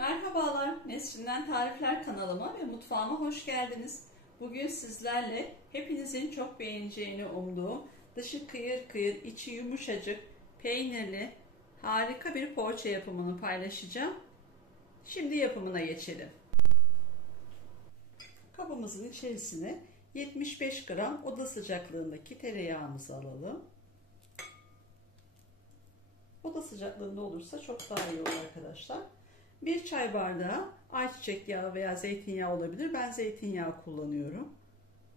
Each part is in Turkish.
Merhabalar, Nesrin'den Tarifler kanalıma ve mutfağıma hoş geldiniz. Bugün sizlerle hepinizin çok beğeneceğini umduğum, dışı kıyır kıyır, içi yumuşacık, peynirli, harika bir poğaça yapımını paylaşacağım. Şimdi yapımına geçelim. Kabımızın içerisine 75 gram oda sıcaklığındaki tereyağımızı alalım. Oda sıcaklığında olursa çok daha iyi olur arkadaşlar. 1 çay bardağı ayçiçek yağı veya zeytinyağı olabilir. Ben zeytinyağı kullanıyorum.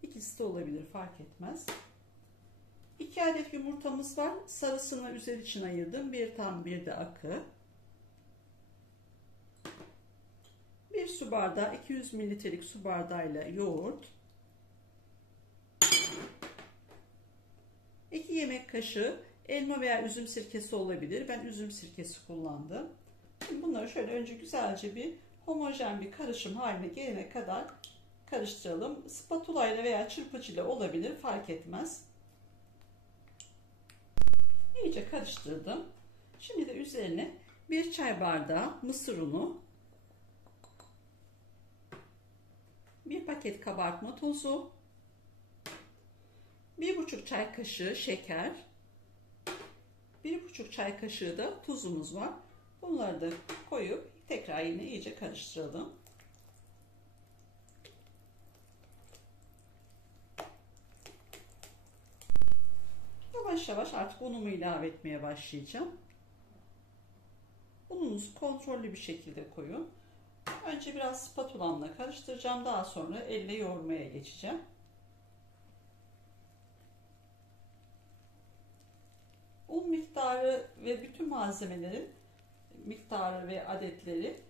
İkisi de olabilir, fark etmez. 2 adet yumurtamız var. Sarısını üzeri için ayırdım. Bir tam bir de akı. 1 su bardağı 200 mililitrelik su bardağıyla yoğurt. 2 yemek kaşığı elma veya üzüm sirkesi olabilir. Ben üzüm sirkesi kullandım. Şimdi bunları şöyle önce güzelce bir homojen bir karışım haline gelene kadar karıştıralım. Spatula ile veya çırpıcı ile olabilir, fark etmez. İyice karıştırdım. Şimdi de üzerine 1 çay bardağı mısır unu, 1 paket kabartma tozu, 1,5 çay kaşığı şeker, 1,5 çay kaşığı da tuzumuz var. Bunları da koyup tekrar yine iyice karıştıralım. Yavaş yavaş artık unumu ilave etmeye başlayacağım. Ununuzu kontrollü bir şekilde koyun. Önce biraz spatulamla karıştıracağım. Daha sonra elle yoğurmaya geçeceğim. Un miktarı ve bütün malzemelerin miktarı ve adetleri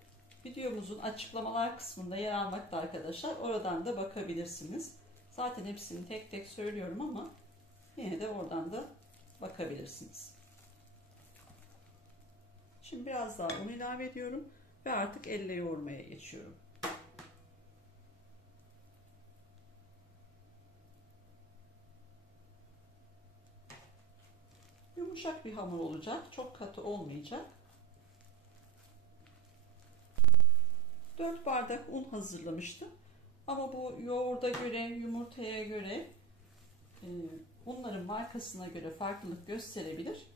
videomuzun açıklamalar kısmında yer almakta arkadaşlar. Oradan da bakabilirsiniz. Zaten hepsini tek tek söylüyorum ama yine de oradan da bakabilirsiniz. Şimdi biraz daha un ilave ediyorum ve artık elle yoğurmaya geçiyorum. Yumuşak bir hamur olacak. Çok katı olmayacak. 4 bardak un hazırlamıştım. Ama bu yoğurda göre, yumurtaya göre, unların markasına göre farklılık gösterebilir.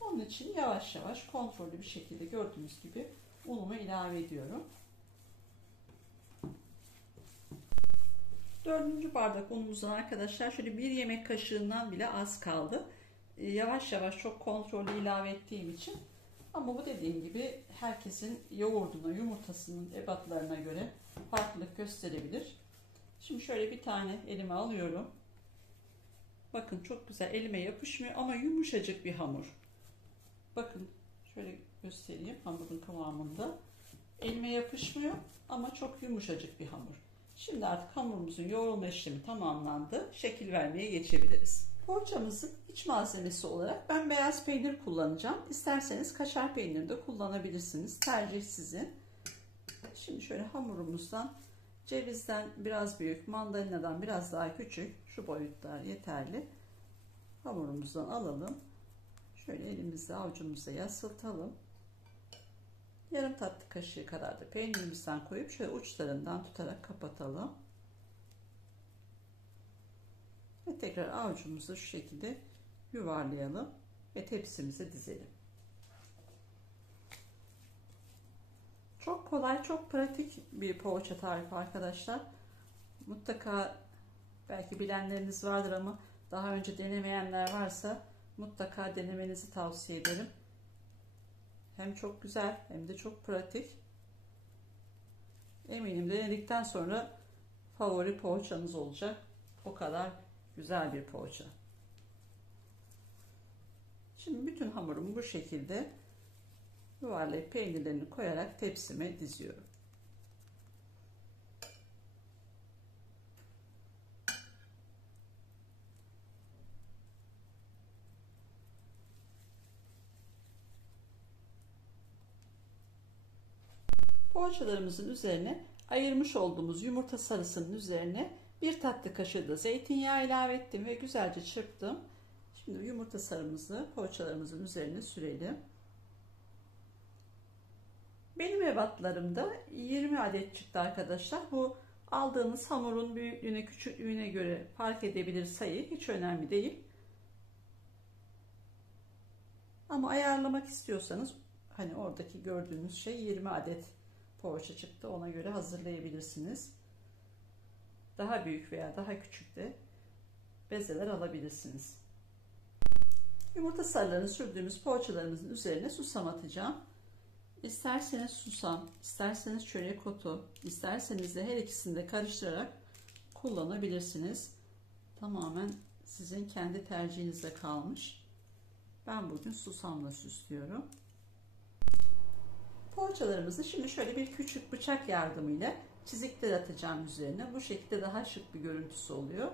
Onun için yavaş yavaş kontrollü bir şekilde gördüğünüz gibi unumu ilave ediyorum. 4. bardak unumuzdan arkadaşlar şöyle 1 yemek kaşığından bile az kaldı. Yavaş yavaş çok kontrollü ilave ettiğim için, ama bu dediğim gibi herkesin yoğurduna, yumurtasının ebatlarına göre farklılık gösterebilir. Şimdi şöyle bir tane elime alıyorum. Bakın çok güzel, elime yapışmıyor ama yumuşacık bir hamur. Bakın şöyle göstereyim hamurun kıvamında. Elime yapışmıyor ama çok yumuşacık bir hamur. Şimdi artık hamurumuzun yoğrulma işlemi tamamlandı. Şekil vermeye geçebiliriz. Poğaçamızın iç malzemesi olarak ben beyaz peynir kullanacağım. İsterseniz kaşar peyniri de kullanabilirsiniz. Tercih sizin. Şimdi şöyle hamurumuzdan cevizden biraz büyük, mandalinadan biraz daha küçük, şu boyutlar yeterli. Hamurumuzdan alalım. Şöyle elimizle avucumuza yasıltalım. Yarım tatlı kaşığı kadar da peynirimizden koyup şöyle uçlarından tutarak kapatalım. Ve tekrar avucumuzu şu şekilde yuvarlayalım ve tepsimize dizelim. Çok kolay, çok pratik bir poğaça tarifi arkadaşlar. Mutlaka belki bilenleriniz vardır ama daha önce denemeyenler varsa mutlaka denemenizi tavsiye ederim. Hem çok güzel hem de çok pratik. Eminim denedikten sonra favori poğaçanız olacak. O kadar güzel bir poğaça. Şimdi bütün hamurumu bu şekilde yuvarlayıp peynirlerini koyarak tepsime diziyorum. Poğaçalarımızın üzerine ayırmış olduğumuz yumurta sarısının üzerine 1 tatlı kaşığı da zeytinyağı ilave ettim ve güzelce çırptım. Şimdi yumurta sarımızı poğaçalarımızın üzerine sürelim. Benim ebatlarımda 20 adet çıktı arkadaşlar. Bu aldığınız hamurun büyüklüğüne, küçüklüğüne göre fark edebilir sayı. Hiç önemli değil. Ama ayarlamak istiyorsanız hani oradaki gördüğünüz şey 20 adet poğaça çıktı. Ona göre hazırlayabilirsiniz. Daha büyük veya daha küçük de bezeler alabilirsiniz. Yumurta sarılarını sürdüğümüz poğaçalarımızın üzerine susam atacağım. İsterseniz susam, isterseniz çörek otu, isterseniz de her ikisini de karıştırarak kullanabilirsiniz. Tamamen sizin kendi tercihinize kalmış. Ben bugün susamla süslüyorum. Poğaçalarımızı şimdi şöyle bir küçük bıçak yardımıyla çizikler atacağım üzerine. Bu şekilde daha şık bir görüntüsü oluyor.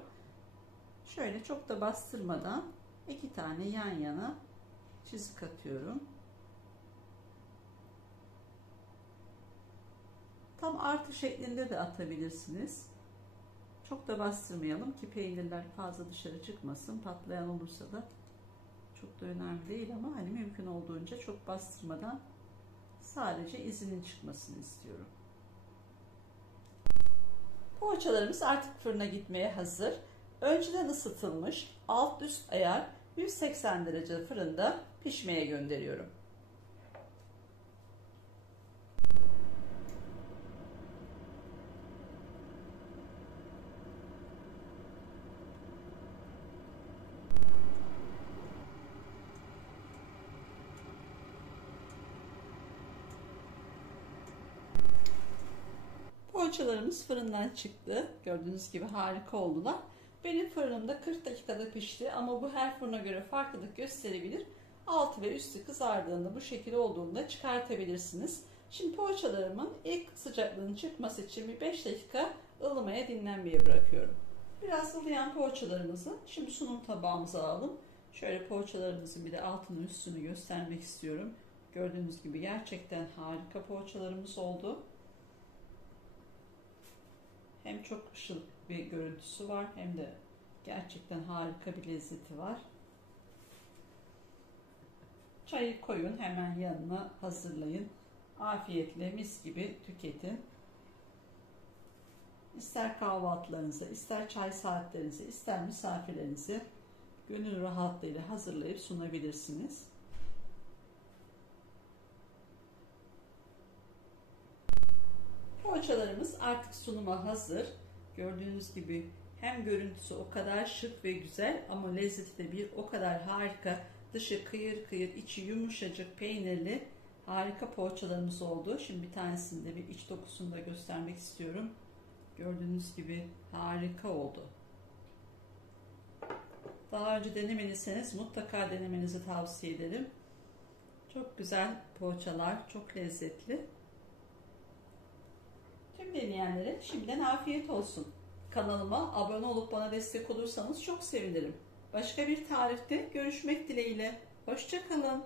Şöyle çok da bastırmadan 2 tane yan yana çizik atıyorum. Tam artı şeklinde de atabilirsiniz. Çok da bastırmayalım ki peynirler fazla dışarı çıkmasın. Patlayan olursa da çok da önemli değil ama hani mümkün olduğunca çok bastırmadan sadece izinin çıkmasını istiyorum. Poğaçalarımız artık fırına gitmeye hazır. Önceden ısıtılmış alt üst ayar 180 derece fırında pişmeye gönderiyorum. Poğaçalarımız fırından çıktı. Gördüğünüz gibi harika oldular. Benim fırınımda 40 dakikada pişti ama bu her fırına göre farklılık gösterebilir. Altı ve üstü kızardığında bu şekil olduğunda çıkartabilirsiniz. Şimdi poğaçalarımın ilk sıcaklığının çıkması için bir 5 dakika ılımaya dinlenmeye bırakıyorum. Biraz ılıyan poğaçalarımızı şimdi sunum tabağımıza alalım. Şöyle poğaçalarımızın bir de altını üstünü göstermek istiyorum. Gördüğünüz gibi gerçekten harika poğaçalarımız oldu. Hem çok şık bir görüntüsü var hem de gerçekten harika bir lezzeti var. Çayı koyun, hemen yanına hazırlayın. Afiyetle mis gibi tüketin. İster kahvaltılarınızı, ister çay saatlerinizi, ister misafirlerinizi gönül rahatlığıyla hazırlayıp sunabilirsiniz. Poğaçalarımız artık sunuma hazır. Gördüğünüz gibi hem görüntüsü o kadar şık ve güzel ama lezzeti de bir o kadar harika. Dışı kıyır kıyır, içi yumuşacık, peynirli harika poğaçalarımız oldu. Şimdi bir tanesini de bir iç dokusunu da göstermek istiyorum. Gördüğünüz gibi harika oldu. Daha önce denemediyseniz mutlaka denemenizi tavsiye ederim. Çok güzel poğaçalar, çok lezzetli. Tüm deneyenlere şimdiden afiyet olsun. Kanalıma abone olup bana destek olursanız çok sevinirim. Başka bir tarifte görüşmek dileğiyle. Hoşça kalın.